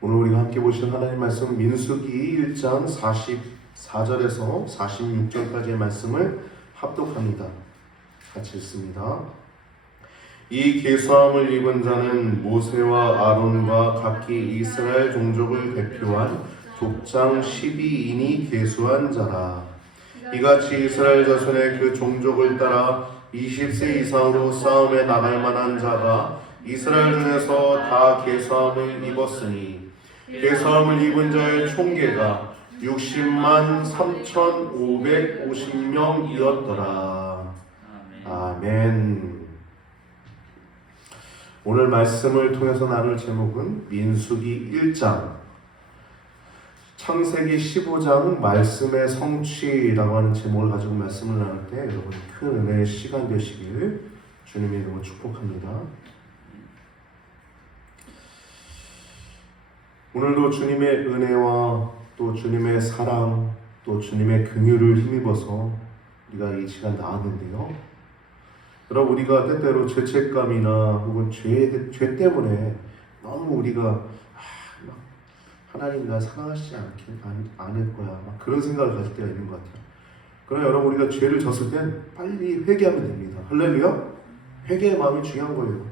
오늘 우리가 함께 보실 하나님 말씀 민수기 1장 44절에서 46절까지의 말씀을 합독합니다. 같이 읽습니다. 이 계수함을 입은 자는 모세와 아론과 각기 이스라엘 종족을 대표한 족장 12인이 계수한 자라. 이같이 이스라엘 자손의 그 종족을 따라 20세 이상으로 싸움에 나갈 만한 자가 이스라엘 중에서 다 계수함을 입었으니 계수함을 입은 자의 총계가 60만 3,550명이었더라. 아멘. 오늘 말씀을 통해서 나눌 제목은 민수기 1장, 창세기 15장 말씀의 성취라고 하는 제목을 가지고 말씀을 나눌 때 여러분 큰 은혜의 시간 되시길 주님의 이름으로 축복합니다. 오늘도 주님의 은혜와 또 주님의 사랑 또 주님의 긍휼을 힘입어서 우리가 이 시간 나왔는데요. 여러분 우리가 때때로 죄책감이나 혹은 죄 때문에 너무 우리가 하나님 나 사랑하시지 않을 거야 막 그런 생각을 가질 때가 있는 것 같아요. 그러나 여러분 우리가 죄를 졌을 땐 빨리 회개하면 됩니다. 할렐루야. 회개의 마음이 중요한 거예요.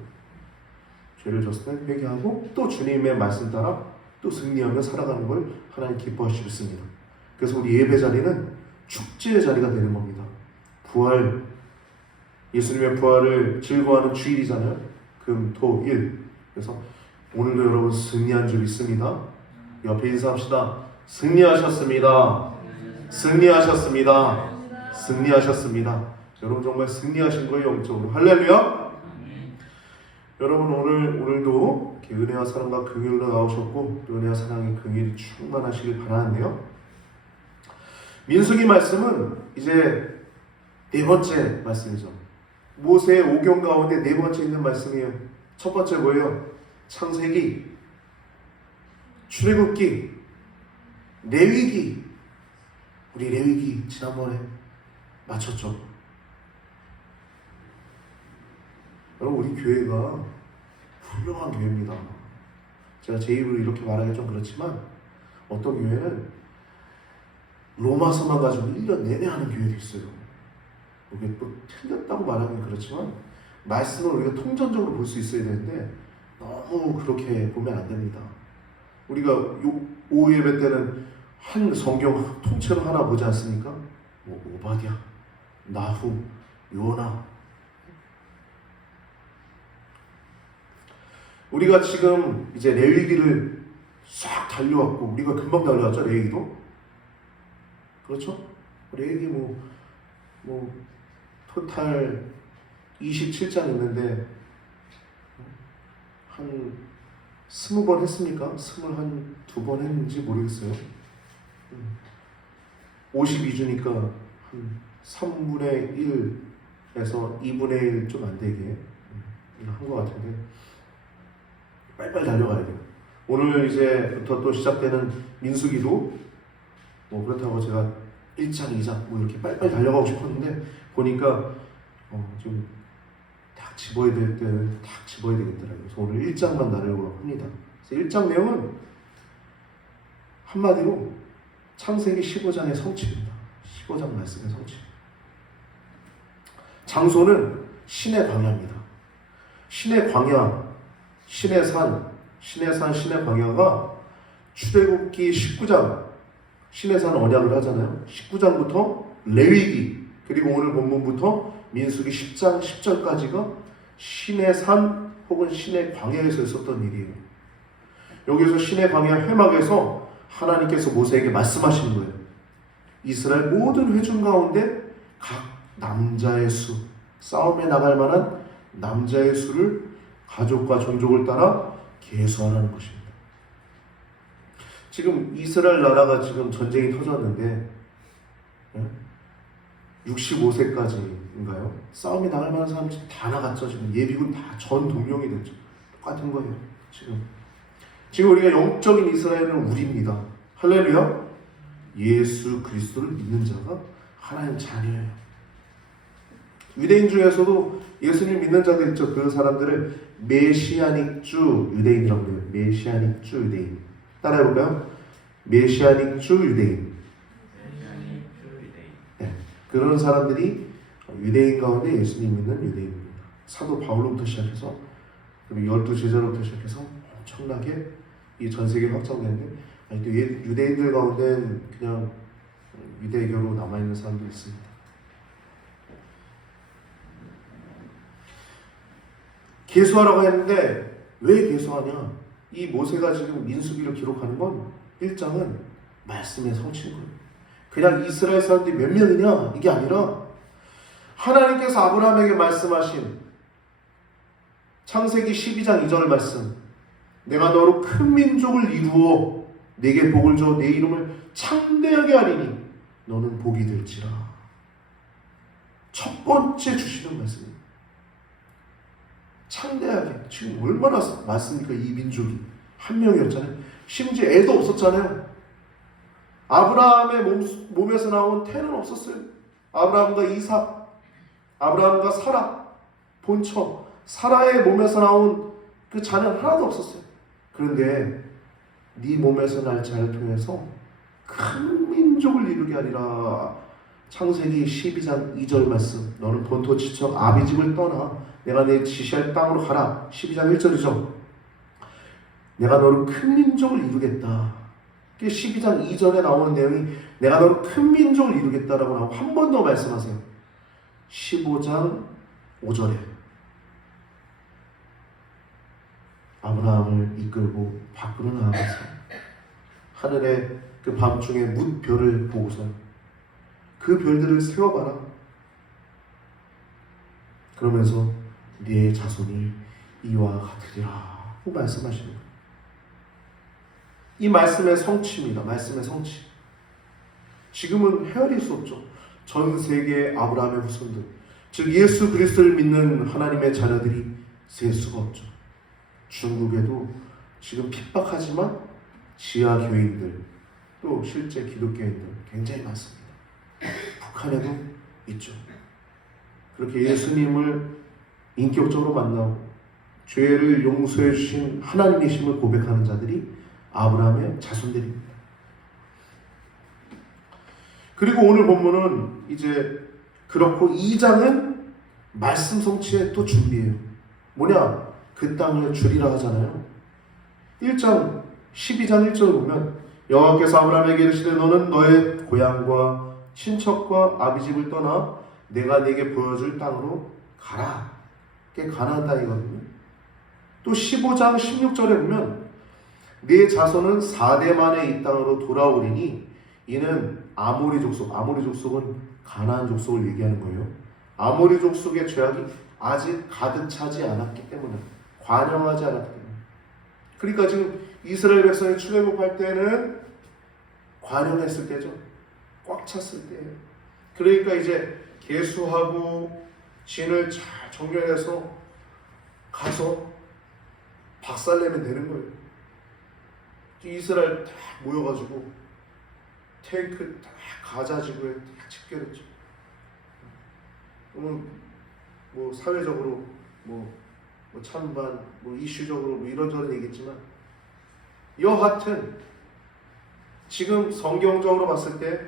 죄를 졌을 때 회개하고 또 주님의 말씀 따라 또 승리하며 살아가는 걸 하나님 기뻐하시겠습니다. 그래서 우리 예배 자리는 축제의 자리가 되는 겁니다. 부활, 예수님의 부활을 즐거워하는 주일이잖아요. 금, 토, 일. 그래서 오늘도 여러분 승리한 줄 믿습니다. 옆에 인사합시다. 승리하셨습니다. 승리하셨습니다. 승리하셨습니다. 여러분 정말 승리하신 거예요. 영적으로. 할렐루야. 여러분 오늘도 은혜와 사랑과 긍휼로 나오셨고 또 은혜와 사랑의 긍휼이 충만하시길 바라는데요. 민수기 말씀은 이제 네 번째 말씀이죠. 모세의 오경 가운데 네 번째 있는 말씀이에요. 첫 번째 뭐예요? 창세기, 출애굽기, 레위기. 우리 레위기 지난번에 마쳤죠. 여러분 우리 교회가 훌륭한 교회입니다. 제가 제 입으로 이렇게 말하기 좀 그렇지만 어떤 교회는 로마서만 가지고 1년 내내 하는 교회도 있어요. 이게 또 틀렸다고 말하긴 그렇지만 말씀을 우리가 통전적으로 볼 수 있어야 되는데 너무 그렇게 보면 안 됩니다. 우리가 오후 예배 때는 한 성경 통째로 하나 보지 않습니까? 오바댜, 나훔, 요나. 우리가 지금 이제 레위기를 싹 달려왔고 우리가 금방 달려왔죠. 레위기도 그렇죠? 레위기 토탈 27장 있는데 한 20번 했습니까? 22번 했는지 모르겠어요. 52주니까 한 3분의 1에서 2분의 1 좀 안 되게 한 것 같은데 빨리빨리 달려가야 돼요. 오늘 이제부터 또 시작되는 민수기도 그렇다고 제가 1장, 2장 이렇게 빨리빨리 달려가고 싶었는데 보니까 좀 딱 집어야 될 때는 딱 집어야 되겠더라고요. 그래서 오늘 1장만 나누려고 합니다. 그래서 1장 내용은 한마디로 창세기 15장의 성취입니다. 15장 말씀의 성취. 장소는 신의 광야입니다. 신의 광야, 신의 산, 신의 광야가 출애굽기 19장, 신의 산 언약을 하잖아요. 19장부터 레위기, 그리고 오늘 본문부터 민수기 10장 10절까지가 신의 산 혹은 신의 광야에서 있었던 일이에요. 여기서 신의 광야 회막에서 하나님께서 모세에게 말씀하신 거예요. 이스라엘 모든 회중 가운데 각 남자의 수, 싸움에 나갈 만한 남자의 수를 가족과 종족을 따라 계수하라는 것입니다. 지금 이스라엘 나라가 지금 전쟁이 터졌는데 65세까지인가요? 싸움이 나갈 만한 사람들이 다 나갔죠. 지금 예비군 다 전 동령이 됐죠. 똑같은 거예요. 지금 우리가 영적인 이스라엘은 우리입니다. 할렐루야. 예수 그리스도를 믿는 자가 하나님 자녀예요. 유대인 중에서도 예수님 믿는 자들 있죠. 그 사람들을 메시아닉 주 유대인이라고 해요. 메시아닉 주 유대인. 따라해볼까요? 메시아닉 주 유대인. 네, 그런 사람들이 유대인 가운데 예수님 믿는 유대인입니다. 사도 바울로부터 시작해서 그리고 12제자로부터 시작해서 엄청나게 이 전 세계에 확장되는데 또 유대인들 가운데는 그냥 유대교로 남아있는 사람도 있습니다. 계수하라고 했는데 왜 계수하냐? 이 모세가 지금 민수기를 기록하는 건 1장은 말씀의 성취인 거예요. 그냥 이스라엘 사람들이 몇 명이냐? 이게 아니라 하나님께서 아브라함에게 말씀하신 창세기 12장 2절 말씀, 내가 너로 큰 민족을 이루어 내게 복을 줘 내 이름을 창대하게 하리니 너는 복이 될지라. 첫 번째 주시는 말씀입니다. 창대하게. 지금 얼마나 많습니까? 이 민족이 한 명이었잖아요. 심지어 애도 없었잖아요. 아브라함의 몸에서 나온 태는 없었어요. 아브라함과 이삭, 아브라함과 사라, 본처, 사라의 몸에서 나온 그 자는 하나도 없었어요. 그런데 네 몸에서 날 자를 통해서 큰 민족을 이루게 하리라. 창세기 12장 2절 말씀, 너는 본토 지척 아비 집을 떠나 내가 내 지시할 땅으로 가라. 12장 1절이죠. 내가 너를 큰 민족을 이루겠다. 12장 2절에 나오는 내용이 내가 너를 큰 민족을 이루겠다라고 나오고 한 번 더 말씀하세요. 15장 5절에 아브라함을 이끌고 밖으로 나가서 하늘의 그 밤중에 뭇별을 보고서 그 별들을 세워봐라. 그러면서 네 자손이 이와 같으리라 하고 말씀하시는 거예요. 이 말씀의 성취입니다. 말씀의 성취. 지금은 헤아릴 수 없죠. 전 세계 아브라함의 후손들, 즉 예수 그리스도를 믿는 하나님의 자녀들이 셀 수가 없죠. 중국에도 지금 핍박하지만 지하 교인들, 또 실제 기독교인들 굉장히 많습니다. 북한에도 있죠. 그렇게 예수님을 인격적으로 만나고 죄를 용서해 주신 하나님이심을 고백하는 자들이 아브라함의 자손들입니다. 그리고 오늘 본문은 이제 그렇고 2장은 말씀 성취의 또 준비예요. 뭐냐? 그 땅을 주리라 하잖아요. 1장 12장 1절을 보면 여호와께서 아브라함에게 이르시되 너는 너의 고향과 친척과 아비집을 떠나 내가 네게 보여줄 땅으로 가라. 그게 가나안 땅이거든요. 또 15장 16절에 보면 네 자손은 4대 만에 이 땅으로 돌아오리니 이는 아모리 족속, 아모리 족속은 가나안 족속을 얘기하는 거예요. 아모리 족속의 죄악이 아직 가득 차지 않았기 때문에, 관영하지 않았기 때문에. 그러니까 지금 이스라엘 백성이 출애굽할 때는 관영했을 때죠. 꽉 찼을 때예요. 그러니까 이제 계수하고 진을 잘 정렬해서 가서 박살내면 되는 거예요. 이스라엘 다 모여가지고 탱크 다 가자지구에 다 집결했죠. 그러면 뭐 사회적으로 뭐 찬반, 이슈적으로 이런저런 얘기했지만 여하튼 지금 성경적으로 봤을 때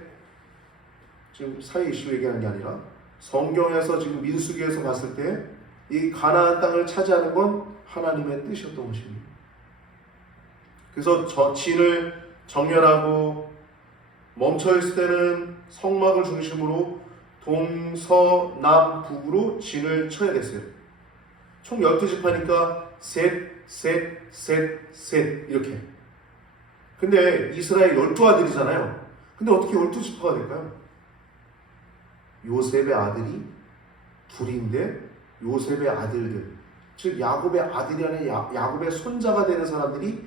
지금 사회 이슈 얘기하는 게 아니라 성경에서 지금 민수기에서 봤을 때 이 가나안 땅을 차지하는 건 하나님의 뜻이었던 것입니다. 그래서 저 진을 정렬하고 멈춰있을 때는 성막을 중심으로 동서남북으로 진을 쳐야 됐어요. 총 12지파니까 셋, 셋, 셋, 셋 이렇게. 근데 이스라엘 12아들이잖아요. 근데 어떻게 12지파가 될까요? 요셉의 아들이 둘인데 요셉의 아들들, 즉 야곱의 아들이 아니라 야곱의 손자가 되는 사람들이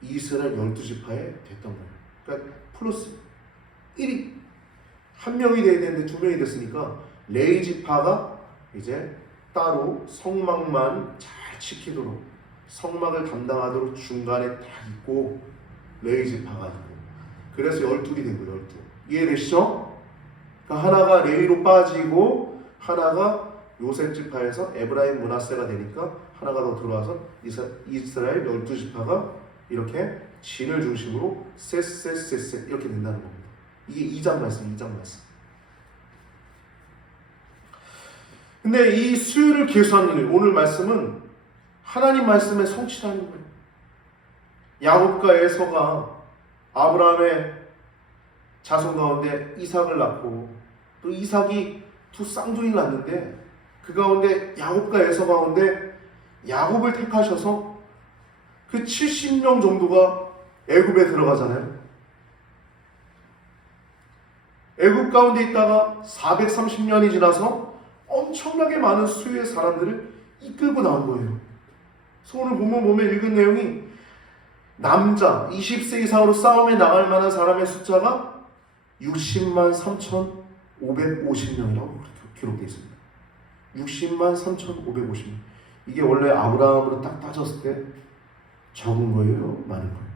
이스라엘 12지파에 됐던 거예요. 그러니까 플러스 1이 한 명이 돼야 되는데 두 명이 됐으니까 레위 지파가 이제 따로 성막만 잘 지키도록, 성막을 담당하도록 중간에 딱 있고 레위 지파가 있고, 그래서 12이 된 거예요. 12. 이해되시죠? 그러니까 하나가 레위로 빠지고 하나가 요셉 지파에서 에브라임 므낫세가 되니까 하나가 더 들어와서 이스라엘 12지파가 이렇게 진을 중심으로 셋셋셋셋 이렇게 된다는 겁니다. 이게 2장 말씀, 2장 말씀. 근데 이 수요를 계수하는 일, 오늘 말씀은 하나님 말씀의 성취라는 거예요. 야곱과 에서가 아브라함의 자손 가운데 이삭을 낳고 또 이삭이 두 쌍둥이를 낳는데 그 가운데 야곱과 에서 가운데 야곱을 택하셔서 그 70명 정도가 애굽에 들어가잖아요. 애굽 가운데 있다가 430년이 지나서 엄청나게 많은 수의 사람들을 이끌고 나온 거예요. 그래서 오늘 본문 보면 읽은 내용이 남자 20세 이상으로 싸움에 나갈 만한 사람의 숫자가 60만 3,550명이라고 기록되어 있습니다. 60만 3,550명. 이게 원래 아브라함으로 딱 따졌을 때 적은 거예요? 많은 거예요?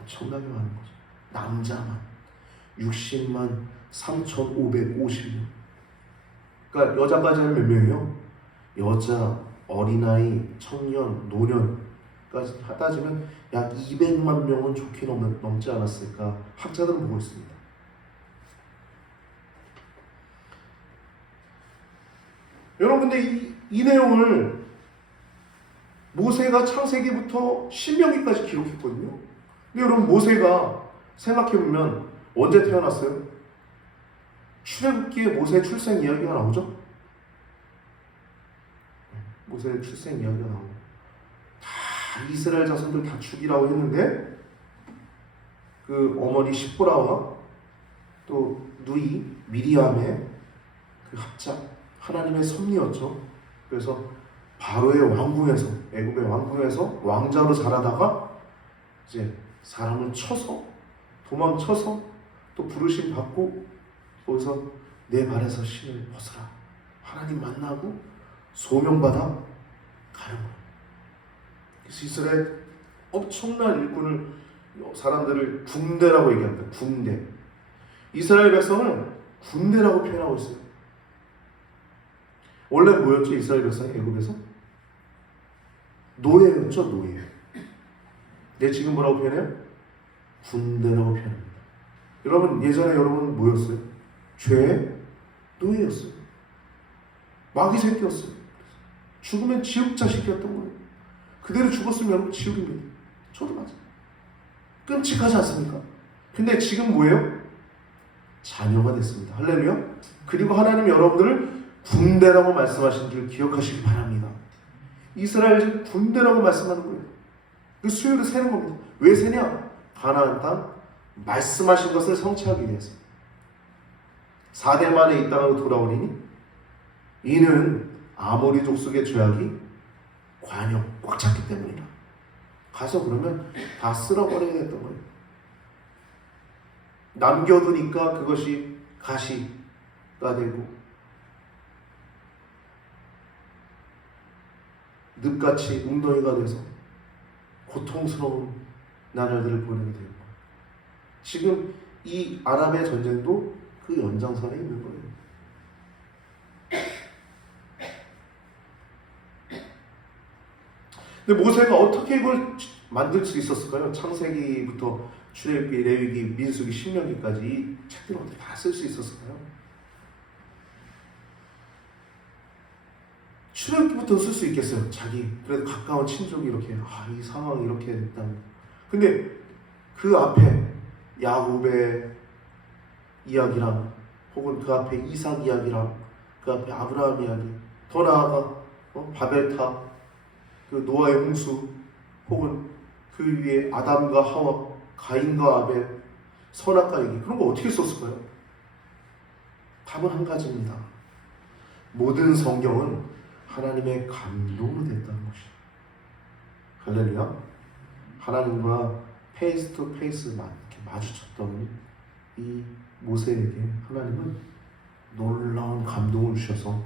엄청나게 많은 거죠. 남자만 60만 3,550명. 그러니까 여자까지는 몇 명이요? 여자, 어린아이, 청년, 노년까지 따지면 약 200만 명은 좋게 넘지 않았을까 학자들은 보고 있습니다. 여러분 근데 이 내용을 모세가 창세기부터 신명기까지 기록했거든요. 근데 여러분 모세가 생각해보면 언제 태어났어요? 출애굽기에 모세 출생 이야기가 나오죠? 모세 출생 이야기가 나오고 다 이스라엘 자손들 다 죽이라고 했는데 그 어머니 십보라와 또 누이 미리암의 그 합작 하나님의 섭리였죠. 그래서 바로의 왕궁에서 애굽의 왕궁에서 왕자로 자라다가 이제 사람을 쳐서 도망쳐서 또 부르심 받고 거기서 내 발에서 신을 벗어라 하나님 만나고 소명받아 가는 거예요. 그래서 이스라엘 엄청난 일꾼을 사람들을 군대라고 얘기합니다. 군대. 이스라엘 백성은 군대라고 표현하고 있어요. 원래 뭐였죠? 이스라엘 백성이 애굽에서? 노예였죠. 노예. 근데 지금 뭐라고 표현해요? 군대라고 표현합니다. 여러분 예전에 여러분 뭐였어요? 죄의 노예였어요. 마귀 새끼였어요. 죽으면 지옥 자식이었던 거예요. 그대로 죽었으면 여러분 지옥입니다. 저도 맞아요. 끔찍하지 않습니까? 근데 지금 뭐예요? 자녀가 됐습니다. 할렐루야. 그리고 하나님 여러분들을 군대라고 말씀하신 줄 기억하시기 바랍니다. 이스라엘 군대라고 말씀하는 거예요. 그 수요를 세는 겁니다. 왜 세냐? 가나안 땅 말씀하신 것을 성취하기 위해서. 4대 만에 이 땅으로 돌아오리니 이는 아모리 족속의 죄악이 관역 꽉 찼기 때문이라. 가서 그러면 다 쓸어버려야 됐던 거예요. 남겨두니까 그것이 가시가 되고 늪같이 웅덩이가 돼서 고통스러운 나날들을 보내게 되는 거예요. 지금 이 아랍의 전쟁도 그 연장선에 있는 거예요. 근데 모세가 어떻게 이걸 만들 수 있었을까요? 창세기부터 출애굽기, 레위기, 민수기, 신명기까지 이 책들을 어떻게 다 쓸 수 있었을까요? 출애굽기부터 쓸 수 있겠어요. 자기 그래도 가까운 친족이 이렇게 이 상황이 이렇게 됐다는. 근데 그 앞에 야곱의 이야기랑 혹은 그 앞에 이삭 이야기랑 그 앞에 아브라함 이야기, 더 나아가 바벨탑, 그 노아의 홍수, 혹은 그 위에 아담과 하와, 가인과 아벨, 선악과 얘기, 그런 거 어떻게 썼을까요? 답은 한 가지입니다. 모든 성경은 하나님의 감동으로 됐다는 것이에요. 할렐루야. 하나님과 페이스 투 페이스 이렇게 마주쳤던 이 모세에게 하나님은 놀라운 감동을 주셔서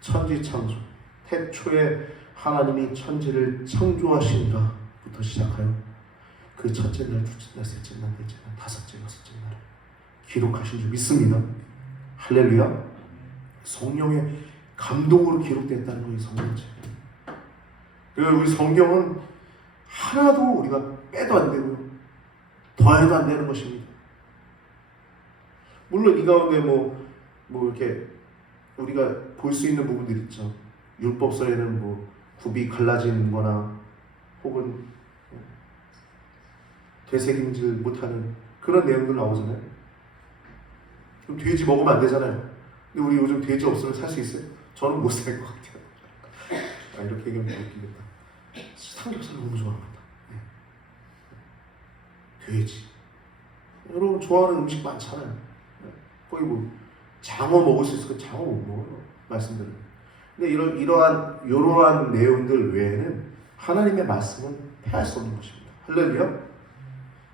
천지창조, 태초에 하나님이 천지를 창조하신다부터 시작하여 그 첫째 날, 둘째 날, 셋째 날, 넷째 날, 다섯째, 여섯째 날 기록하신 줄 믿습니다. 할렐루야. 성령의 감동으로 기록됐다는 거예요. 성경책. 그리고 우리 성경은 하나도 우리가 빼도 안 되고요. 더해도 안 되는 것입니다. 물론 이 가운데 뭐 이렇게 우리가 볼 수 있는 부분들이 있죠. 율법서에는 뭐 굽이 갈라지는 거나 혹은 되새김질 못하는 그런 내용들 나오잖아요. 그럼 돼지 먹으면 안 되잖아요. 근데 우리 요즘 돼지 없으면 살 수 있어요? 저는 못 살 것 같아요. 이렇게 얘기하면 웃기겠다. 삼겹살 너무 좋아합니다. 돼지. 여러분 좋아하는 음식 많잖아요. 거의 뭐 장어 먹을 수 있을 거 장어 못 먹어요. 말씀드려요. 근데 이러한 내용들 외에는 하나님의 말씀은 패할 수 없는 것입니다. 할렐루야.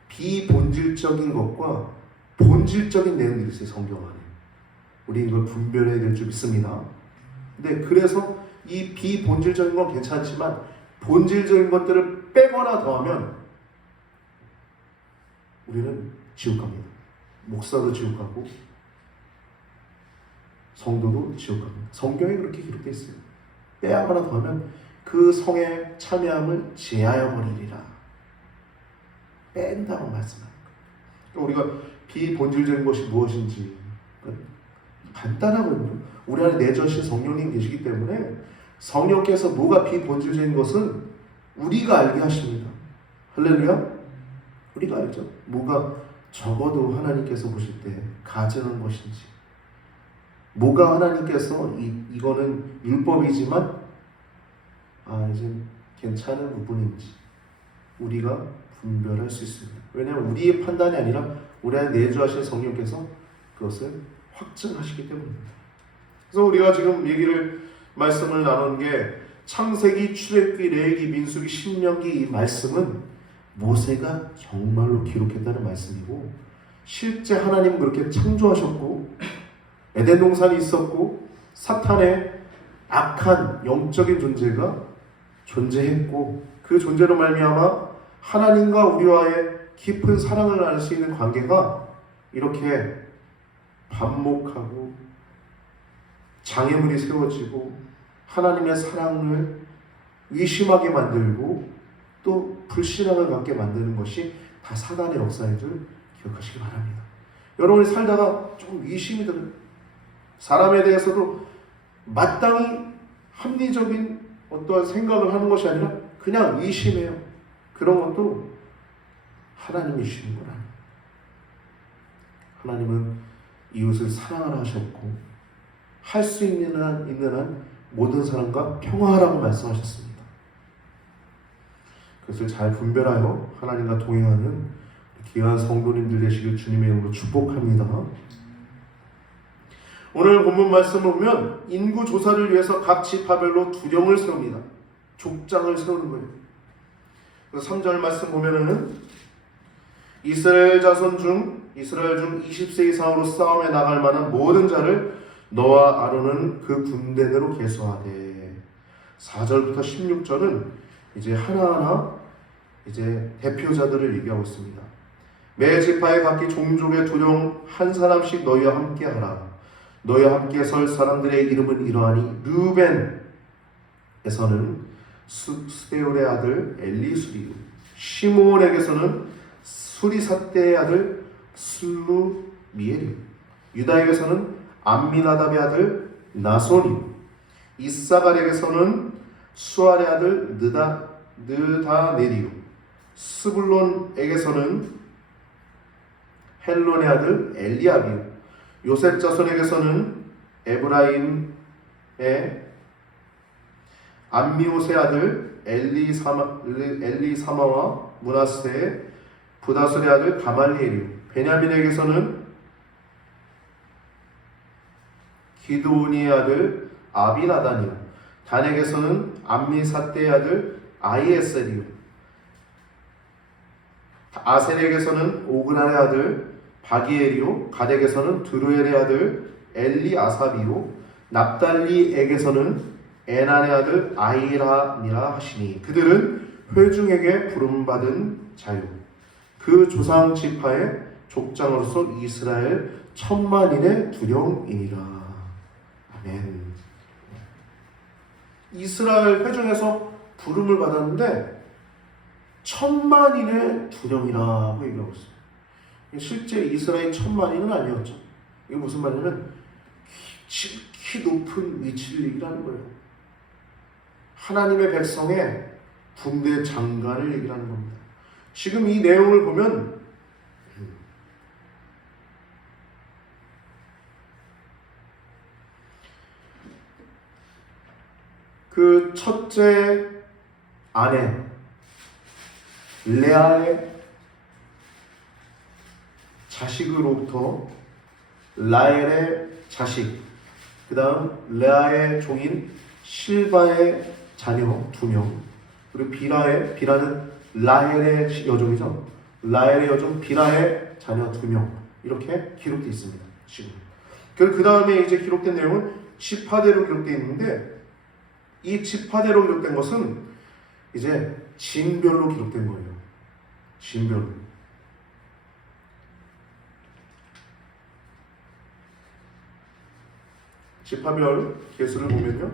비본질적인 것과 본질적인 내용들이 있어요. 성경 안에. 우리 이걸 분별해야 될 줄 믿습니다. 근데 그래서 이 비본질적인 건 괜찮지만 본질적인 것들을 빼거나 더하면 우리는 지옥 갑니다. 목사도 지옥 가고 성도도 지옥 갑니다. 성경에 그렇게 기록되어 있어요. 빼앗거나 더하면 그 성의 참여함을 제하여 버리리라. 뺀다고 말씀합니다. 우리가 비본질적인 것이 무엇인지 간단하거든요. 우리 안에 내주신 성령님 계시기 때문에 성령께서 뭐가 비본질적인 것은 우리가 알게 하십니다. 할렐루야. 우리가 알죠. 뭐가 적어도 하나님께서 보실 때 가증한 것인지, 뭐가 하나님께서 이거는 율법이지만 이제 괜찮은 부분인지 우리가 분별할 수 있습니다. 왜냐하면 우리의 판단이 아니라 우리 안에 내주하신 성령께서 그것을 확증하시기 때문입니다. 그래서 우리가 지금 말씀을 나눈 게 창세기, 출애굽기, 레위기, 민수기, 신명기 이 말씀은 모세가 정말로 기록했다는 말씀이고 실제 하나님은 그렇게 창조하셨고 에덴 동산이 있었고 사탄의 악한 영적인 존재가 존재했고 그 존재로 말미암아 하나님과 우리와의 깊은 사랑을 알 수 있는 관계가 이렇게 반목하고 장애물이 세워지고 하나님의 사랑을 의심하게 만들고 또 불신앙을 갖게 만드는 것이 다 사단의 역사인 줄 기억하시기 바랍니다. 여러분이 살다가 조금 의심이 들어요. 사람에 대해서도 마땅히 합리적인 어떠한 생각을 하는 것이 아니라 그냥 의심해요. 그런 것도 하나님이 주시는 건 아니에요. 하나님은 이웃을 사랑하라 하셨고 할 수 있는 한 모든 사람과 평화하라고 말씀하셨습니다. 그것을 잘 분별하여 하나님과 동행하는 귀한 성도님들 되시길 주님의 이름으로 축복합니다. 오늘 본문 말씀을 보면 인구 조사를 위해서 각 지파별로 두령을 세웁니다. 족장을 세우는 거예요. 그래서 3절 말씀 보면은 이스라엘 중 20세 이상으로 싸움에 나갈 만한 모든 자를 너와 아론은 그 군대 내로 계수하되 4절부터 16절은 이제 하나하나 이제 대표자들을 얘기하고 있습니다. 매 지파에 각기 종족의 두령 한 사람씩 너희와 함께 하라. 너희와 함께 설 사람들의 이름은 이러하니 르벤에서는 스데울의 아들 엘리수리요 시므온에게서는 수리삿대의 아들 슬루미엘이요 유다에게서는 암미나답의 아들 나손이요 이사갈에게서는 수알의 아들 느다네리요 스불론에게서는 헬론의 아들 엘리압이요 요셉 자손에게서는 에브라임의 암미옷의 아들 엘리사마와 므낫세의 부다술의 아들 가말리엘이요 베냐민에게서는 기드온의 아들 아비나단이요 단에게서는 암미삿대의 아들 아이에셀이요 아셀에게서는 오그란의 아들 바기엘이요 가덱에서는 드루엘의 아들 엘리아삽이요 납달리에게서는 에난의 아들 아이라니라 하시니 그들은 회중에게 부름받은 자요 그 조상 지파의 족장으로서 이스라엘 10,000,000인의 두령이니라. 아멘. 이스라엘 회중에서 부름을 받았는데 천만인의 두령이라고 얘기하고 있어요. 실제 이스라엘 천만인은 아니었죠. 이게 무슨 말이냐면 키 높은 위치를 얘기하는 거예요. 하나님의 백성의 군대 장관을 얘기하는 겁니다. 지금 이 내용을 보면 그 첫째 아내 레아의 자식으로부터 라헬의 자식, 그 다음 레아의 종인 실바의 자녀 2명, 그리고 비라는 라헬의 여종이죠. 라헬의 여종 비라의 자녀 2명, 이렇게 기록되어 있습니다. 지금. 그 다음에 이제 기록된 내용은 지파대로 기록되어 있는데, 이 지파대로 기록된 것은 이제 진별로 기록된 거예요. 진별로. 지파별 개수를 보면요,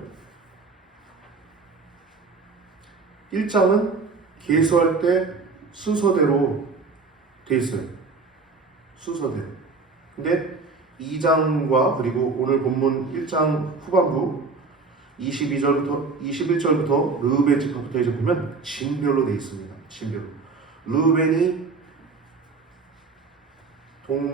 1장은 개수할 때 순서대로 돼 있어요. 순서대로. 근데 2장과 그리고 오늘 본문 1장 후반부 21절부터 르우벤 지파부터 이제 보면 진별로 돼 있습니다. 진별로. 르우벤이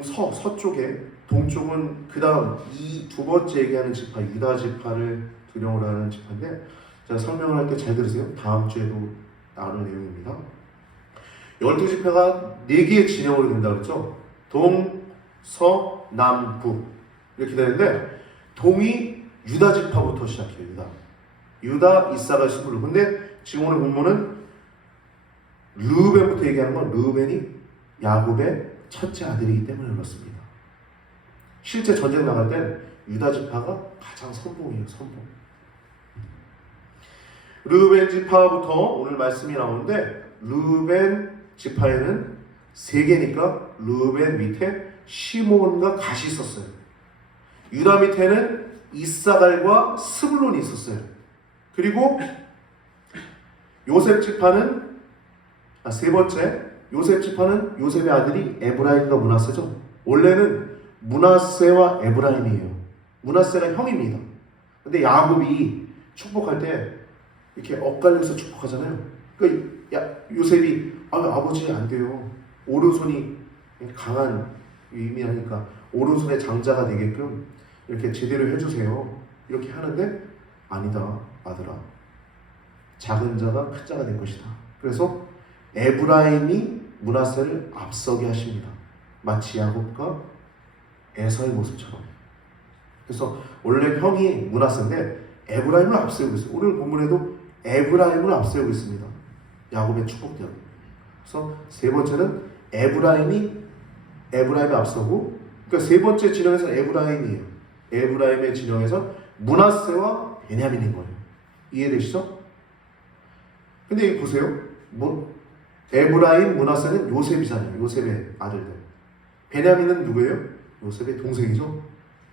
서쪽에, 동쪽은 그 다음 이 두 번째 얘기하는 지파, 유다 지파를 두령으로 하는 지파인데, 제가 설명을 할 때 잘 들으세요. 다음 주에도 나눌 내용입니다. 12지파가 4개의 진영으로 된다고 그랬죠. 동, 서, 남, 북 이렇게 되는데, 동이 유다 지파부터 시작해요. 유다, 이사가 스물로. 근데 지금 오늘 본문은 르우벤부터 얘기하는 건 르우벤이 야곱의 첫째 아들이기 때문에 그렇습니다. 실제 전쟁 나갈 땐 유다 지파가 가장 선봉이에요. 선봉. 르우벤 지파부터 오늘 말씀이 나오는데, 르우벤 지파에는 3개니까 르우벤 밑에 시몬과 갓이 있었어요. 유다 밑에는 이사갈과 스불론이 있었어요. 그리고 요셉 지파는 세 번째, 요셉 지파는 요셉의 아들이 에브라임과 므낫세죠. 원래는 므낫세와 에브라임이에요. 므낫세가 형입니다. 근데 야곱이 축복할 때 이렇게 엇갈려서 축복하잖아요. 그러니까 요셉이 아버지 안 돼요. 오른손이 강한 의미하니까 오른손의 장자가 되게끔 이렇게 제대로 해주세요. 이렇게 하는데, 아니다 아들아, 작은 자가 큰 자가 될 것이다. 그래서 에브라임이 므낫세를 앞서게 하십니다. 마치 야곱과 에서의 모습처럼. 그래서 원래 형이 므낫세인데 에브라임을 앞세우고 있어요. 오늘 본문에도 에브라임을 앞세우고 있습니다. 야곱의 축복 때문에. 그래서 세 번째는 에브라임이 앞서고, 그러니까 세 번째 진영에서는 에브라임이에요. 에브라임의 진영에서 므낫세와 베냐민인 거예요. 이해되시죠? 근데 여기 보세요. 에브라임, 므낫세는 요셉이잖아요. 요셉의 아들들. 베냐민은 누구예요? 요셉의 동생이죠.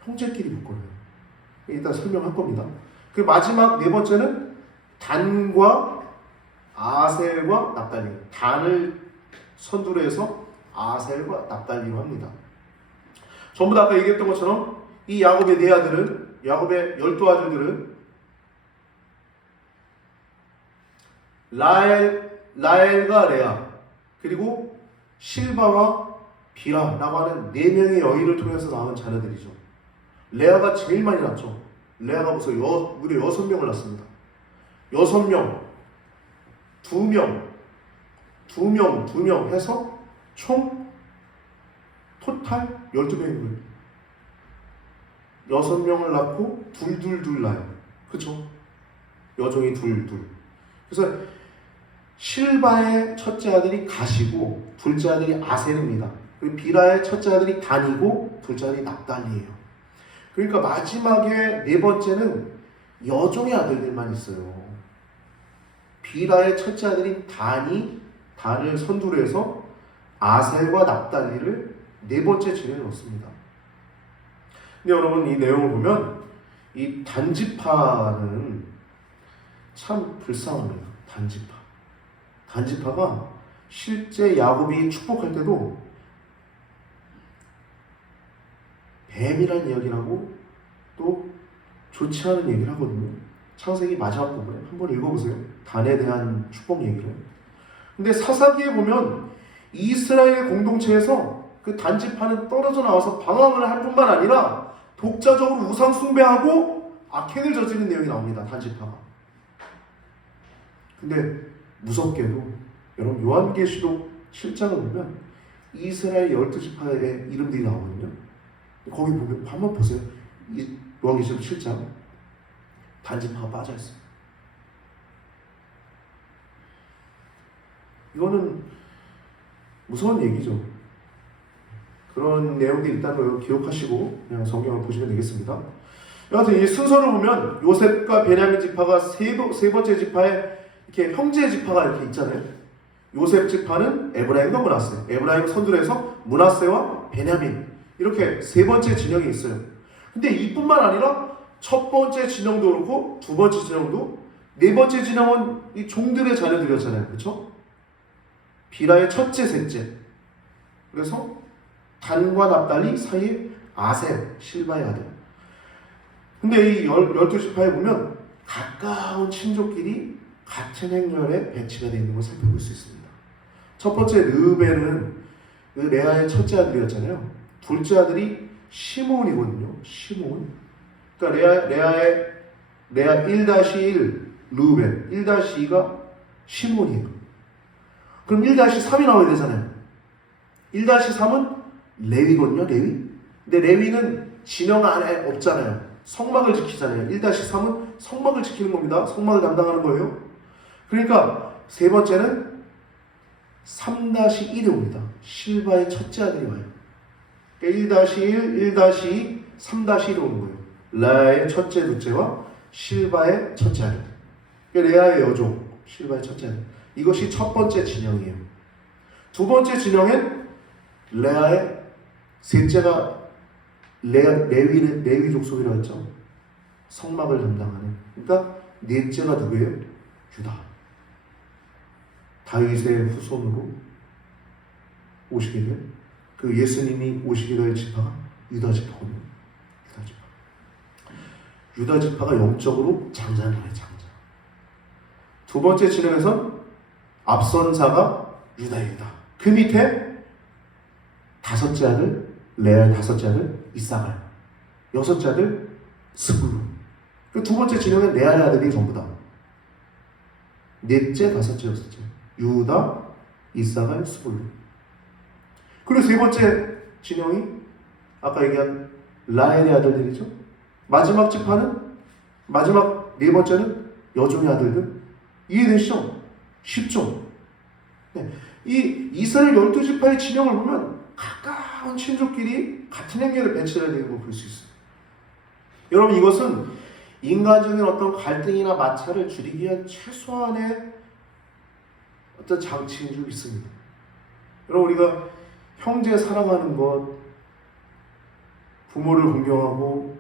형제끼리 묶어요. 일단 설명할 겁니다. 그 마지막 4번째는 단과 아셀과 납달리. 단을 선두로 해서 아셀과 납달리로 합니다. 전부 다 아까 얘기했던 것처럼 이 야곱의 4아들은, 야곱의 12아들들은 라헬과 레아, 그리고 실바와 비라라고 하는 4명의 여인을 통해서 낳은 자녀들이죠. 레아가 제일 많이 낳죠. 레아가 벌써 무려 6명을 낳습니다. 6명, 2명 해서 총 토탈 12명인 거예요. 6명을 낳고 둘 낳아요. 그쵸? 여종이 둘. 그래서 실바의 첫째 아들이 갓이고 둘째 아들이 아셀입니다. 그리고 비라의 첫째 아들이 단이고 둘째 아들이 납달리예요. 그러니까 마지막에 4번째는 여종의 아들들만 있어요. 비라의 첫째 아들인 단을 선두로 해서 아셀과 납달리를 4번째 진영에 넣습니다. 근데 여러분, 이 내용을 보면 이 단지파는 참 불쌍합니다. 단지파가 실제 야곱이 축복할 때도 뱀이란 이야기를 하고 또 좋지 않은 얘기를 하거든요. 창세기 마지막 부분에 한번 읽어보세요. 단에 대한 축복 얘기를. 근데 사사기에 보면 이스라엘 공동체에서 그 단지파는 떨어져 나와서 방황을 할 뿐만 아니라 독자적으로 우상 숭배하고 악행을 저지르는 내용이 나옵니다. 단지파가. 근데 무섭게도 여러분 요한계시록 7장을 보면 이스라엘 12지파의 이름들이 나오거든요. 거기 보면 한번 보세요. 요한계시록 7장 단지파가 빠져있어요. 이거는 무서운 얘기죠. 그런 내용들이 일단 기록하시고 그냥 성경을 보시면 되겠습니다. 여하튼 이 순서를 보면 요셉과 베냐민 지파가 세 번째 지파에 이렇게 형제 지파가 이렇게 있잖아요. 요셉 지파는 에브라임과 므낫세, 에브라임 선두에서 므낫세와 베냐민 이렇게 세 번째 진영이 있어요. 근데 이뿐만 아니라 첫 번째 진영도 그렇고 두 번째 진영도, 네 번째 진영은 이 종들의 자녀들이었잖아요. 그렇죠? 비라의 첫째, 셋째. 그래서 단과 납달리 사이에 아셈, 실바의 아들. 근데 이 12지파에 보면 가까운 친족끼리 같은 행렬에 배치가 되어 있는 것을 살펴볼 수 있습니다. 첫 번째 르벤은 그 레아의 첫째 아들이었잖아요. 둘째 아들이 시몬이거든요. 시몬. 그러니까 레아 1-1 르벤, 1-2가 시몬이에요. 그럼 1-3이 나와야 되잖아요. 1-3은 레위거든요. 레위. 근데 레위는 진영 안에 없잖아요. 성막을 지키잖아요. 1-3은 성막을 지키는 겁니다. 성막을 담당하는 거예요. 그러니까 세 번째는 3-1이 옵니다. 실바의 첫째 아들이 와요. 1-1, 1-2, 3-1이 오는 거예요. 레아의 첫째, 둘째와 실바의 첫째 아들. 레아의 여종, 실바의 첫째 아들. 이것이 첫 번째 진영이에요. 두 번째 진영엔 레아의 셋째가 레위 족속이라고 했죠. 성막을 담당하는. 그러니까 넷째가 누구예요? 유다. 다윗의 후손으로 오시게 된 그 예수님이 오시게 될 지파가 유다 지파거든요. 유다 지파. 유다 지파가 영적으로 장자인 거예요. 장자. 두 번째 진영에선 앞선 자가 유다입니다. 그 밑에 다섯째 아들 레아의 다섯째 아들 이사갈, 여섯째 아들 스불론. 그 두 번째 진영은 레아의 아들이 전부다. 넷째, 다섯째, 여섯째 유다, 이사갈, 스불론. 그리고 세 번째 진영이 아까 얘기한 라헬의 아들들이죠. 마지막 지파는, 마지막 네 번째는 여종의 아들들. 이해되시죠? 쉽죠? 네. 이 이스라엘 12지파의 진영을 보면 가까운 친족끼리 같은 행렬에 배치해야 되는 걸 볼 수 있어요. 여러분, 이것은 인간적인 어떤 갈등이나 마찰을 줄이기 위한 최소한의 어떤 장치인 줄 믿습니다. 여러분, 우리가 형제 사랑하는 것, 부모를 공경하고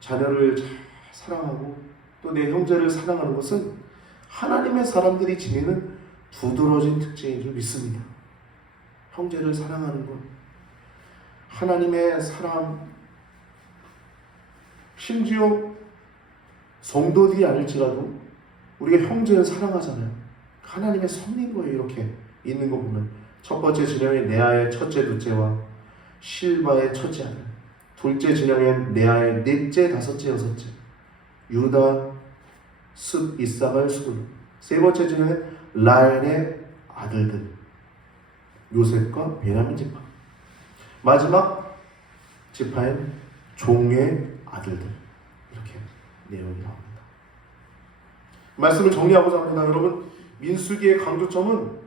자녀를 잘 사랑하고 또 내 형제를 사랑하는 것은 하나님의 사람들이 지니는 두드러진 특징인 줄 믿습니다. 형제를 사랑하는 것, 하나님의 사람, 심지어 성도들이 아닐지라도 우리가 형제를 사랑하잖아요. 하나님의 섭리인 거예요. 이렇게 있는 거 보면 첫 번째 진영에 레아의 첫째, 둘째와 실바의 첫째 아들, 둘째 진영엔 레아의 넷째, 다섯째, 여섯째, 유다, 습, 이사갈, 스불론. 세 번째 진영엔 라헬의 아들들, 요셉과 베냐민 지파. 마지막 지파엔 종의 아들들. 이렇게 내용이 나옵니다. 말씀을 정리하고자 합니다. 여러분, 민수기의 강조점은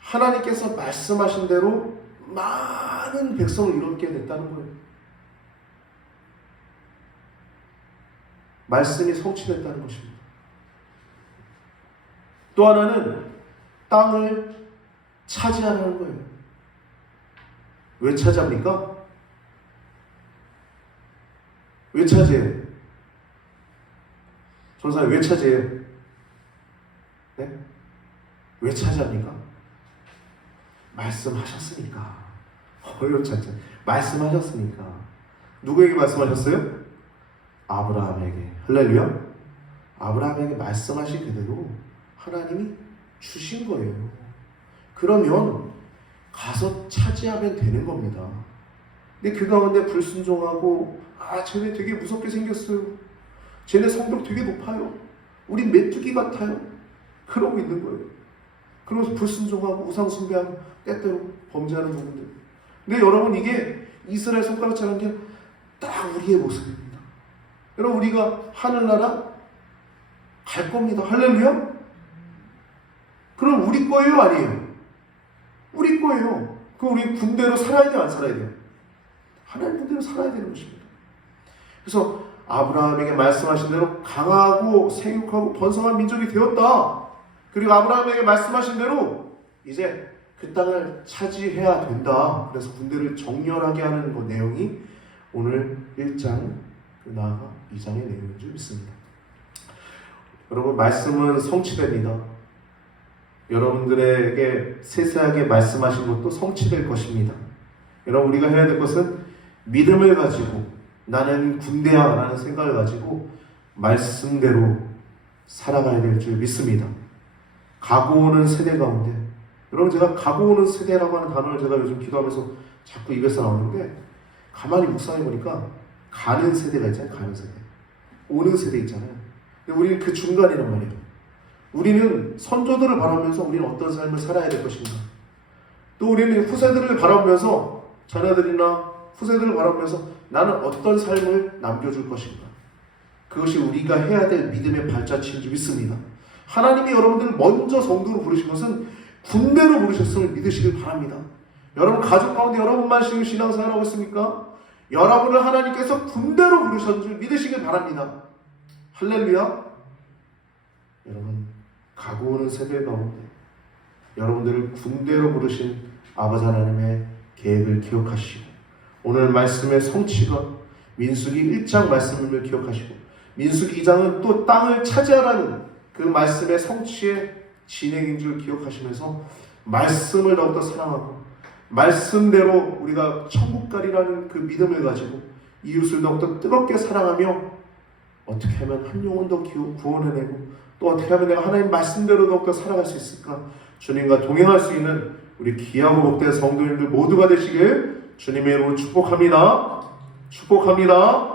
하나님께서 말씀하신 대로 많은 백성을 이롭게 됐다는 거예요. 말씀이 성취됐다는 것입니다. 또 하나는 땅을 차지하라는 거예요. 왜 차지합니까? 왜 차지해요? 전사님, 왜 차지해요? 네? 왜 차지합니까? 말씀하셨으니까. 어려운 차지. 말씀하셨으니까. 누구에게 말씀하셨어요? 아브라함에게. 할렐루야. 아브라함에게 말씀하신 그대로 하나님이 주신 거예요. 그러면 가서 차지하면 되는 겁니다. 근데 그 가운데 불순종하고 쟤네 되게 무섭게 생겼어요. 쟤네 성벽 되게 높아요. 우린 메뚜기 같아요. 그러고 있는 거예요. 그러면서 불순종하고 우상 숭배하고 때때로 범죄하는 부분들. 근데 여러분 이게 이스라엘 손가락질하는 게 딱 우리의 모습입니다. 여러분 우리가 하늘나라 갈 겁니다. 할렐루야? 그럼 우리 거예요? 아니에요? 우리 거예요. 그럼 우리 군대로 살아야 돼요? 안 살아야 돼요? 하나님 군대로 살아야 되는 것입니다. 그래서 아브라함에게 말씀하신 대로 강하고 생육하고 번성한 민족이 되었다. 그리고 아브라함에게 말씀하신 대로 이제 그 땅을 차지해야 된다. 그래서 군대를 정렬하게 하는 그 내용이 오늘 1장 나아가 2장의 내용인 줄 믿습니다. 여러분 말씀은 성취됩니다. 여러분들에게 세세하게 말씀하신 것도 성취될 것입니다. 여러분 우리가 해야 될 것은 믿음을 가지고 나는 군대야 라는 생각을 가지고 말씀대로 살아가야 될 줄 믿습니다. 가고 오는 세대 가운데 여러분 제가 가고 오는 세대라고 하는 단어를 제가 요즘 기도하면서 자꾸 입에서 나오는데 가만히 묵상해 보니까 가는 세대가 있잖아요. 가는 세대. 오는 세대 있잖아요. 근데 우리는 그 중간이란 말이에요. 우리는 선조들을 바라보면서 우리는 어떤 삶을 살아야 될 것인가. 또 우리는 후세들을 바라보면서 자녀들이나 후세들을 바라보면서 나는 어떤 삶을 남겨줄 것인가. 그것이 우리가 해야 될 믿음의 발자취인 줄 믿습니다. 하나님이 여러분들을 먼저 성도로 부르신 것은 군대로 부르셨음을 믿으시길 바랍니다. 여러분 가족 가운데 여러분만 지금 신앙생활하고 있습니까? 여러분을 하나님께서 군대로 부르신 줄 믿으시길 바랍니다. 할렐루야. 여러분 가고 오는 세대 가운데 여러분들을 군대로 부르신 아버지 하나님의 계획을 기억하시고 오늘 말씀의 성취가 민수기 1장 말씀을 기억하시고 민수기 2장은 또 땅을 차지하라는 그 말씀의 성취의 진행인 줄 기억하시면서 말씀을 더욱더 사랑하고 말씀대로 우리가 천국 가리라는 그 믿음을 가지고 이웃을 더욱더 뜨겁게 사랑하며 어떻게 하면 한 영혼 더 구원해내고 또 어떻게 하면 내가 하나님 말씀대로 더욱더 살아갈 수 있을까? 주님과 동행할 수 있는 우리 귀하고 복된 성도님들 모두가 되시길 주님의 이름으로 축복합니다. 축복합니다.